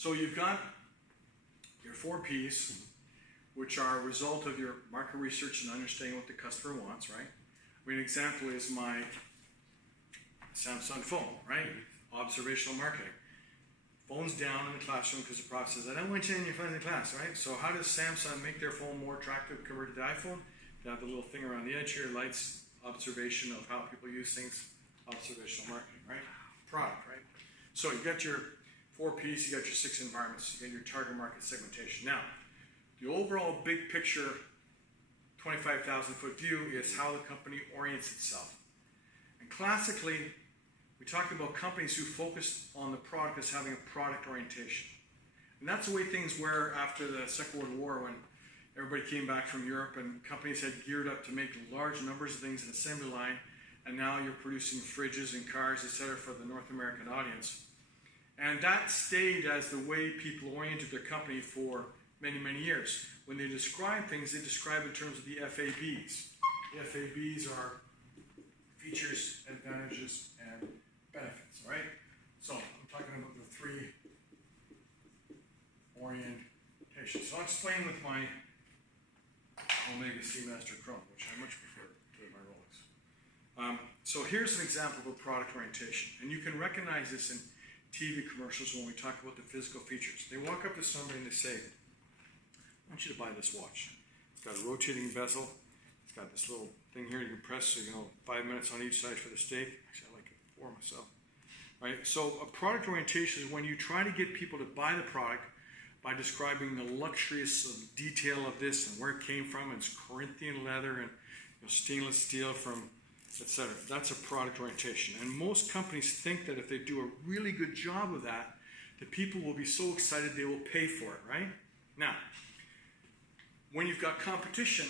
So you've got your 4 Ps, which are a result of your market research and understanding what the customer wants, right? I mean, an example is my Samsung phone, right? Observational marketing. Phone's down in the classroom because the prof says, I don't want you in your phone in the class, right? So how does Samsung make their phone more attractive compared to the iPhone? They have the little thing around the edge here, lights, observation of how people use things, observational marketing, right? Product, right? So you got your 4 Ps, you got your 6 environments, you got your target market segmentation. Now, the overall big picture 25,000 foot view is how the company orients itself. And classically, we talk about companies who focus on the product as having a product orientation. And that's the way things were after the Second World War, when everybody came back from Europe and companies had geared up to make large numbers of things in assembly line, and now you're producing fridges and cars, etc., for the North American audience. And that stayed as the way people oriented their company for many, many years. When they describe things, they describe in terms of the FABs. The FABs are features, advantages, and benefits, right? So I'm talking about the 3 orientations. So I'll explain with my Omega Seamaster Chrome, which I much prefer to my Rolex. So here's an example of a product orientation. And you can recognize this in TV commercials when we talk about the physical features. They walk up to somebody and they say, I want you to buy this watch. It's got a rotating bezel. It's got this little thing here you can press, so 5 minutes on each side for the steak. Actually, I like it for myself. Right? So a product orientation is when you try to get people to buy the product by describing the luxurious detail of this and where it came from. It's Corinthian leather and stainless steel from, etc. That's a product orientation. And most companies think that if they do a really good job of that, the people will be so excited they will pay for it, right? Now, when you've got competition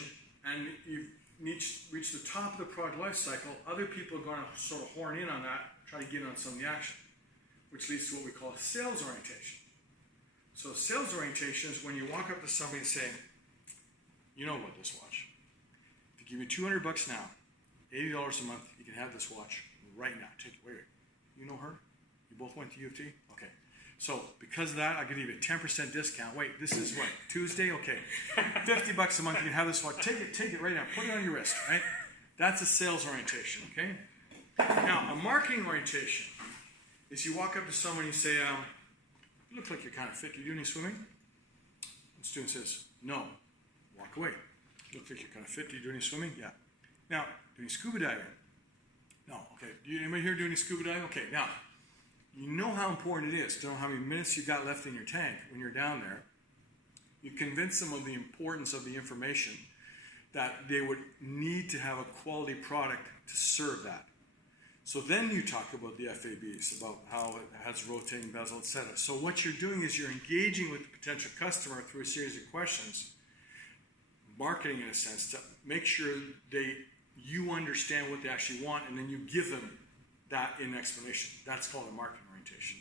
and you've reached the top of the product life cycle, other people are going to sort of horn in on that, try to get on some of the action, which leads to what we call sales orientation. So sales orientation is when you walk up to somebody and say, you know about this watch. If you give me $200 now, $80 a month, you can have this watch right now. Take it. Wait. You know her? You both went to U of T? Okay. So because of that, I'll give you a 10% discount. Wait, this is what? Tuesday? Okay. $50 a month, you can have this watch. Take it right now. Put it on your wrist, right? That's a sales orientation, okay? Now, a marketing orientation is you walk up to someone and you say, you look like you're kind of fit. You do any swimming? The student says, no. Walk away. You look like you're kind of fit. Do you do any swimming? Yeah. Now, do any scuba diving? No. Okay. Anybody here do any scuba diving? Okay. Now, you know how important it is to know how many minutes you got left in your tank when you're down there. You convince them of the importance of the information, that they would need to have a quality product to serve that. So then you talk about the FABs, about how it has rotating bezel, etc. So what you're doing is you're engaging with the potential customer through a series of questions, marketing in a sense, to make sure you understand what they actually want, and then you give them that in explanation. That's called a marketing orientation.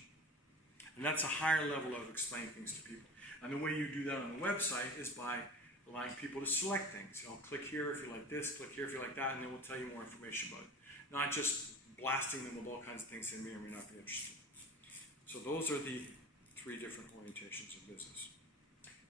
And that's a higher level of explaining things to people. And the way you do that on the website is by allowing people to select things. Click here if you like this, click here if you like that, and then we'll tell you more information about it. Not just blasting them with all kinds of things they may or may not be interested in. So those are the 3 different orientations of business.